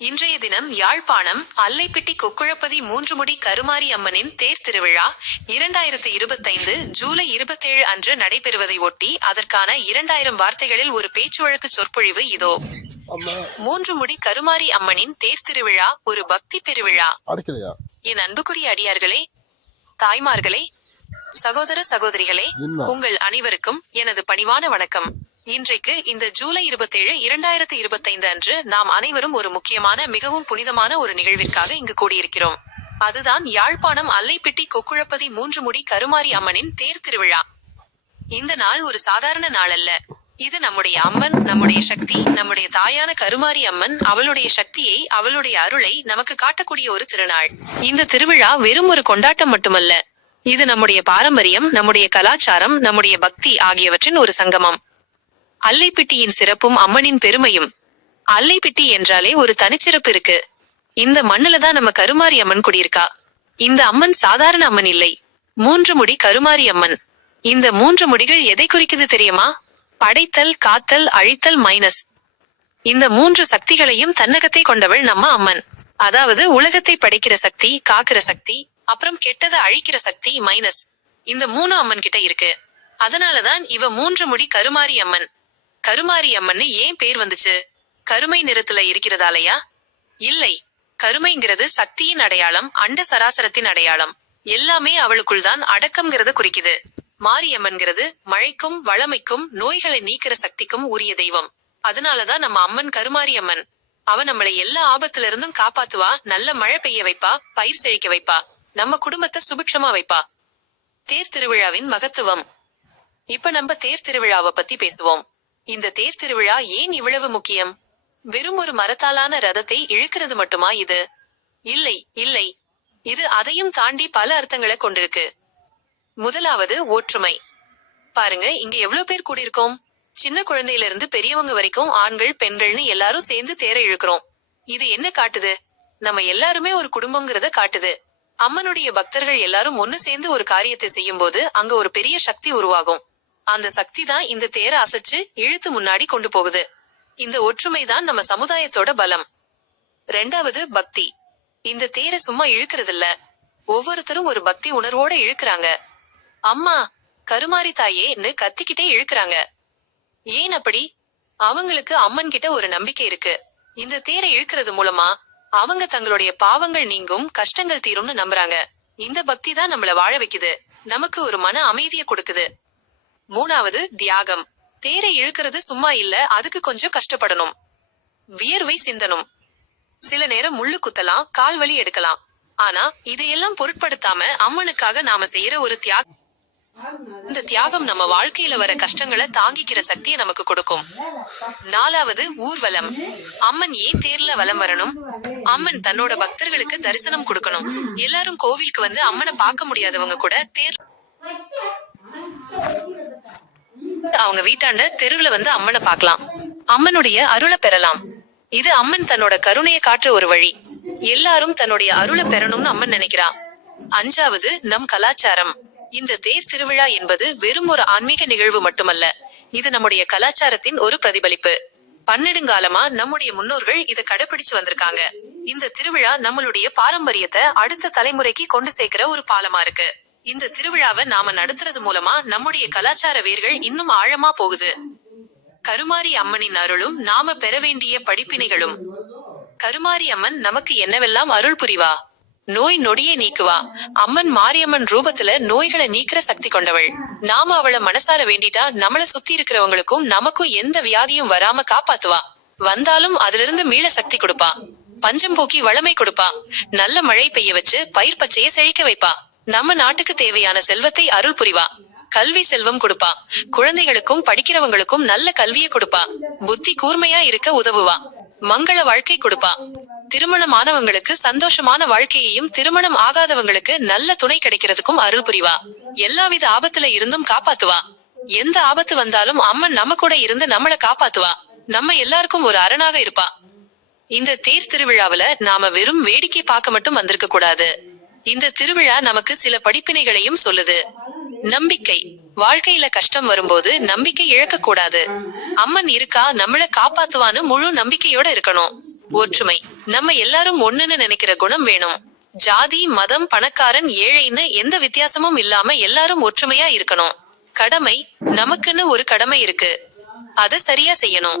இன்றைய தினம் யாழ்ப்பாணம் அல்லைப்பிட்டி கொக்குழப்பதி மூன்றுமுடி கருமாரி அம்மனின் தேர் திருவிழா இரண்டாயிரத்து இருபத்தைந்து ஜூலை இருபத்தேழு அன்று நடைபெறுவதை ஒட்டி அதற்கான இரண்டாயிரம் வார்த்தைகளில் ஒரு பேச்சுவழக்கு சொற்பொழிவு இதோ. மூன்று முடி கருமாரி அம்மனின் தேர் திருவிழா ஒரு பக்தி பெருவிழா. என் அன்புக்குரிய அடியார்களே தாய்மார்களே சகோதர சகோதரிகளே? உங்கள் அனைவருக்கும் எனது பணிவான வணக்கம். இன்றைக்கு இந்த ஜூலை இருபத்தேழு இரண்டாயிரத்தி இருபத்தைந்து அன்று நாம் அனைவரும் ஒரு முக்கியமான மிகவும் புனிதமான ஒரு நிகழ்விற்காக இங்கு கூடியிருக்கிறோம். அதுதான் யாழ்ப்பாணம் அல்லைப்பிட்டி கொக்குழப்பதி மூன்று முடி கருமாரி அம்மனின் தேர் திருவிழா. இந்த நாள் ஒரு சாதாரண நாள் அல்ல. இது நம்முடைய அம்மன் நம்முடைய சக்தி நம்முடைய தாயான கருமாரி அம்மன் அவளுடைய சக்தியை அவளுடைய அருளை நமக்கு காட்டக்கூடிய ஒரு திருநாள். இந்த திருவிழா வெறும் ஒரு கொண்டாட்டம் மட்டுமல்ல. இது நம்முடைய பாரம்பரியம் நம்முடைய கலாச்சாரம் நம்முடைய பக்தி ஆகியவற்றின் ஒரு சங்கமம். அல்லைப்பிட்டியின் சிறப்பும் அம்மனின் பெருமையும். அல்லைப்பிட்டி என்றாலே ஒரு தனிச்சிறப்பு இருக்கு. இந்த மண்ணுலதான் நம்ம கருமாரி அம்மன் குடியிருக்கா? இந்த அம்மன் சாதாரண அம்மன் இல்லை. மூன்று முடி கருமாரி அம்மன். இந்த மூன்று முடிகள் எதை குறிக்குது தெரியுமா? படைத்தல் காத்தல் அழித்தல் மைனஸ். இந்த மூன்று சக்திகளையும் தன்னகத்தை கொண்டவள் நம்ம அம்மன். அதாவது உலகத்தை படைக்கிற சக்தி காக்கிற சக்தி அப்புறம் கெட்டதை அழிக்கிற சக்தி மைனஸ். இந்த மூணு அம்மன் கிட்ட இருக்கு. அதனாலதான் இவ மூன்று முடி கருமாரி அம்மன். கருமாரி அம்மன்னு ஏன் பேர் வந்துச்சு? கருமை நிறத்துல இருக்கிறதாலயா? இல்லை. கருமைங்கிறது சக்தியின் அடையாளம் அண்ட சராசரத்தின் அடையாளம். எல்லாமே அவளுக்குள் தான் அடக்கம்ங்கிறத குறிக்குது. மாரியம்மன்கிறது மழைக்கும் வளமைக்கும் நோய்களை நீக்கிற சக்திக்கும் உரிய தெய்வம். அதனாலதான் நம்ம அம்மன் கருமாரி அம்மன். அவ நம்மளை எல்லா ஆபத்துல இருந்தும் காப்பாத்துவா நல்ல மழை பெய்ய வைப்பா பயிர் செழிக்க வைப்பா நம்ம குடும்பத்தை சுபிக்ஷமா வைப்பா. தேர் திருவிழாவின் மகத்துவம். இப்ப நம்ம தேர் திருவிழாவை பத்தி பேசுவோம். இந்த தேர் திருவிழா ஏன் இவ்வளவு முக்கியம்? வெறும் ஒரு மரத்தாலான ரதத்தை இழுக்கிறது மட்டுமா இது? இல்லை இல்லை. இது அதையும் தாண்டி பல அர்த்தங்களை கொண்டிருக்கு. முதலாவது ஒற்றுமை. பாருங்க இங்க எவ்வளவு பேர் கூடியிருக்கோம்? சின்ன குழந்தையில இருந்து பெரியவங்க வரைக்கும் ஆண்கள் பெண்கள்னு எல்லாரும் சேர்ந்து தேரை இழுக்கிறோம். இது என்ன காட்டுது? நம்ம எல்லாருமே ஒரு குடும்பம்ங்கிறத காட்டுது. அம்மனுடைய பக்தர்கள் எல்லாரும் ஒன்னு சேர்ந்து ஒரு காரியத்தை செய்யும் போது அங்க ஒரு பெரிய சக்தி உருவாகும். அந்த சக்தி தான் இந்த தேரை அசைச்சு இழுத்து முன்னாடி கொண்டு போகுது. இந்த ஒற்றுமை தான் நம்ம சமுதாயத்தோட பலம். ரெண்டாவது பக்தி. இந்த தேரை சும்மா இழுக்கிறது இல்ல ஒவ்வொருத்தரும் ஒரு பக்தி உணர்வோட இழுக்கறாங்க. அம்மா கருமாரி தாயேன்னு கத்திக்கிட்டே இழுக்கறாங்க. ஏன் அப்படி? அவங்களுக்கு அம்மன் கிட்ட ஒரு நம்பிக்கை இருக்கு. இந்த தேரை இழுக்கிறது மூலமா அவங்க தங்களுடைய பாவங்கள் நீங்கும் கஷ்டங்கள் தீரும்னு நம்புறாங்க. இந்த பக்தி தான் நம்மள வாழ வைக்குது. நமக்கு ஒரு மன அமைதியை கொடுக்குது. மூணாவது தியாகம். தேரை இழுக்கிறது சும்மா இல்ல அதுக்கு கொஞ்சம் கஷ்டப்படணும். வியர்வை சிந்தனும் சில நேரம் முள்ளு குத்தலாம் கால் வலி எடுக்கலாம். ஆனா இதையெல்லாம் பொருட்படுத்தாம அம்மனுக்காக நாம செய்யற ஒரு தியாகம். இந்த தியாகம் நம்ம வாழ்க்கையில வர கஷ்டங்களை தாங்கிக்கிற சக்தியை நமக்கு கொடுக்கும். நாலாவது ஊர்வலம். அம்மன் ஏன் தேர்ல வலம் வரணும்? அம்மன் தன்னோட பக்தர்களுக்கு தரிசனம் கொடுக்கணும். எல்லாரும் கோவிலுக்கு வந்து அம்மனை பார்க்க முடியாதவங்க கூட தேர் அவங்க வீட்டாண்ட தெருவுல வந்து அம்மனை பார்க்கலாம். அம்மனுடைய அருளை பெறலாம். இது அம்மன் தன்னோட கருணையை காற்ற ஒரு வழி. எல்லாரும் தன்னுடைய அருளை பெறணும்னு அம்மன் நினைக்கிறா. அஞ்சாவது நம் கலாச்சாரம். இந்த தேர் திருவிழா என்பது வெறும் ஒரு ஆன்மீக நிகழ்வு மட்டுமல்ல. இது நம்முடைய கலாச்சாரத்தின் ஒரு பிரதிபலிப்பு. பன்னெடுங்காலமா நம்முடைய முன்னோர்கள் இத கடைபிடிச்சு வந்திருக்காங்க. இந்த திருவிழா நம்மளுடைய பாரம்பரியத்தை அடுத்த தலைமுறைக்கு கொண்டு சேர்க்கிற ஒரு பாலமா இருக்கு. இந்த திருவிழாவை நாம நடத்துறது மூலமா நம்முடைய கலாச்சார வேர்கள் இன்னும் ஆழமா போகுது. கருமாரி அம்மனின் அருளும் நாம பெற வேண்டிய படிப்பினைகளும். கருமாரி அம்மன் நமக்கு என்னவெல்லாம் அருள் புரிவா? நோய் நொடியை நீக்குவா? அம்மன் மாரியம்மன் ரூபத்துல நோய்களை நீக்கிற சக்தி கொண்டவள். நாம அவளை மனசார வேண்டிட்டா நம்மள சுத்தி இருக்கிறவங்களுக்கும் நமக்கும் எந்த வியாதியும் வராம காப்பாத்துவா? வந்தாலும் அதுல இருந்து மீள சக்தி கொடுப்பா. பஞ்சம் போக்கி வளமை கொடுப்பா. நல்ல மழை பெய்ய வச்சு பயிர் பச்சையை செழிக்க வைப்பா. நம்ம நாட்டுக்கு தேவையான செல்வத்தை அருள் புரிவா. கல்வி செல்வம் கொடுப்பா. குழந்தைகளுக்கும் படிக்கிறவங்களுக்கும் நல்ல கல்வியை கொடுப்பா. புத்தி கூர்மையா இருக்க உதவுவா. மங்கள வாழ்க்கை கொடுப்பா. திருமணமானவங்களுக்கு சந்தோஷமான வாழ்க்கையையும் திருமணம் ஆகாதவங்களுக்கு நல்ல துணை கிடைக்கிறதுக்கும் அருள் புரிவா. எல்லாவித ஆபத்துல இருந்தும் காப்பாத்துவா. எந்த ஆபத்து வந்தாலும் அம்மன் நம்ம கூட இருந்து நம்மள காப்பாத்துவா. நம்ம எல்லாருக்கும் ஒரு அரணாக இருப்பா. இந்த தேர் திருவிழாவுல நாம வெறும் வேடிக்கை பார்க்க மட்டும் வந்திருக்க கூடாது. இந்த திருவிழா நமக்கு சில படிப்பினைகளையும் சொல்லுது. நம்பிக்கை. வாழ்க்கையில கஷ்டம் வரும்போது நம்பிக்கை இழக்க கூடாது. அம்மன் இருக்கா நம்மள காப்பாத்துவான்னு முழு நம்பிக்கையோட இருக்கணும். ஒற்றுமை. நம்ம எல்லாரும் ஒண்ணுன்னு நினைக்கிற குணம் வேணும். ஜாதி மதம் பணக்காரன் ஏழைன்னு எந்த வித்தியாசமும் இல்லாம எல்லாரும் ஒற்றுமையா இருக்கணும். கடமை. நமக்குன்னு ஒரு கடமை இருக்கு. அத சரியா செய்யணும்.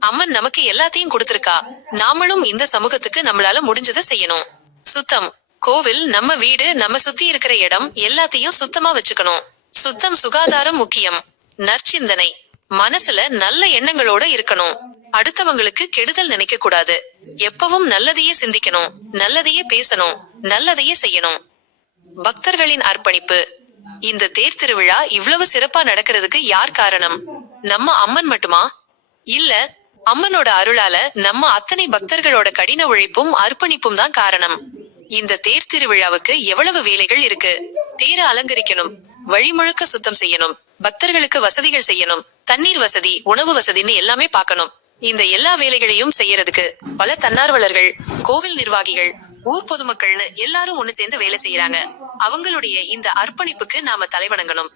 அம்மன் நமக்கு எல்லாத்தையும் கொடுத்திருக்கா. நாமளும் இந்த சமூகத்துக்கு நம்மளால முடிஞ்சதை செய்யணும். சுத்தம். கோவில் நம்ம வீடு நம்ம சுத்தி இருக்கிற இடம் எல்லாத்தையும் சுத்தமா வச்சுக்கணும். சுத்தம் சுகாதாரம் முக்கியம். நற்சிந்தனை. மனசுல நல்ல எண்ணங்களோட இருக்கணும். அடுத்தவங்களுக்கு கெடுதல் நினைக்க கூடாது எப்பவும் நல்லதையே சிந்திக்கணும். நல்லதையே பேசணும். நல்லதையே செய்யணும். பக்தர்களின் அர்ப்பணிப்பு. இந்த தேர் திருவிழா இவ்வளவு சிறப்பா நடக்கிறதுக்கு யார் காரணம்? நம்ம அம்மன் மட்டுமா? இல்ல அம்மனோட அருளால நம்ம அத்தனை பக்தர்களோட கடின உழைப்பும் அர்ப்பணிப்பும் தான் காரணம். இந்த தேர் திருவிழாவுக்கு எவ்வளவு வேலைகள் இருக்கு? தேர அலங்கரிக்கணும் வழிமுழுக்க சுத்தம் செய்யணும் பக்தர்களுக்கு வசதிகள் செய்யணும் தண்ணீர் வசதி உணவு வசதின்னு எல்லாமே பார்க்கணும். இந்த எல்லா வேலைகளையும் செய்யறதுக்கு பல தன்னார்வலர்கள் கோவில் நிர்வாகிகள் ஊர் பொதுமக்கள்னு எல்லாரும் ஒண்ணு சேர்ந்து வேலை செய்யறாங்க. அவங்களுடைய இந்த அர்ப்பணிப்புக்கு நாம தலைவணங்கணும்.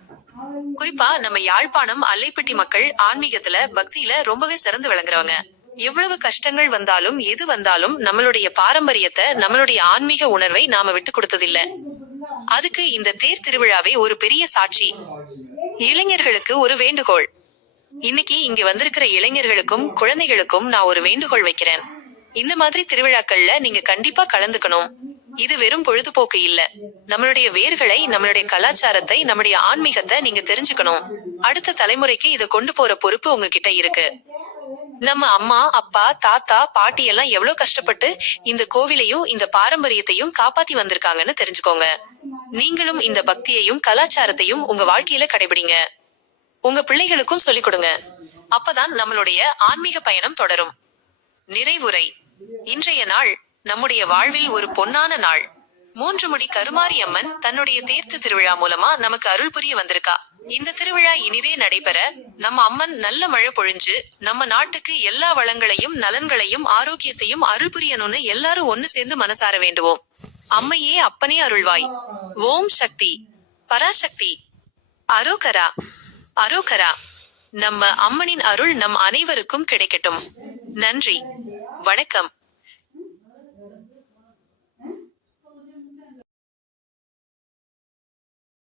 குறிப்பா நம்ம யாழ்ப்பாணம் அல்லைப்பட்டி மக்கள் ஆன்மீகத்துல பக்தியில ரொம்பவே சிறந்து விளங்குறவங்க. எவ்வளவு கஷ்டங்கள் வந்தாலும் எது வந்தாலும் நம்மளுடைய பாரம்பரியத்தை நம்மளுடைய ஆன்மீக உணர்வை நாம விட்டு கொடுத்ததில்ல. அதுக்கு இந்த தேர் திருவிழாவே ஒரு பெரிய சாட்சி. இளைஞர்களுக்கு ஒரு வேண்டுகோள். இன்னைக்கு இங்க வந்திருக்கிற இளைஞர்களுக்கும் குழந்தைகளுக்கும் நான் ஒரு வேண்டுகோள் வைக்கிறேன். இந்த மாதிரி திருவிழாக்கள்ல நீங்க கண்டிப்பா கலந்துக்கணும். இது வெறும் பொழுதுபோக்கு இல்ல. நம்மளுடைய வேர்களை நம்மளுடைய கலாச்சாரத்தை நம்முடைய ஆன்மீகத்தை நீங்க தெரிஞ்சுக்கணும். அடுத்த தலைமுறைக்கு இதை கொண்டு போற பொறுப்பு உங்ககிட்ட இருக்கு. நம்ம அம்மா அப்பா தாத்தா பாட்டி எல்லாம் எவ்வளவு கஷ்டப்பட்டு இந்த கோவிலையும் இந்த பாரம்பரியத்தையும் காப்பாத்தி வந்திருக்காங்கன்னு தெரிஞ்சுக்கோங்க. நீங்களும் இந்த பக்தியையும் கலாச்சாரத்தையும் உங்க வாழ்க்கையில கடைபிடிங்க. உங்க பிள்ளைகளுக்கும் சொல்லிக் கொடுங்க. அப்பதான் நம்மளுடைய ஆன்மீக பயணம் தொடரும். நிறைவுரை. இன்றைய நாள் நம்முடைய வாழ்வில் ஒரு பொன்னான நாள். மூன்று முடி கருமாரி அம்மன் தன்னுடைய தேர்த்து திருவிழா மூலமா நமக்கு அருள் புரிய வந்திருக்கா. இந்த திருவிழா இனிதே நடைபெற நம்ம அம்மன் நல்ல மழை பொழிஞ்சு நம்ம நாட்டுக்கு எல்லா வளங்களையும் நலன்களையும் ஆரோக்கியத்தையும் அருள் புரியணும்னு எல்லாரும் ஒன்னு சேர்ந்து மனசார வேண்டுவோம். அம்மையே அப்பனே அருள்வாய். ஓம் சக்தி. பராசக்தி. அரோகரா. அரோகரா. நம்ம அம்மனின் அருள் நம் அனைவருக்கும் கிடைக்கட்டும். நன்றி. வணக்கம்.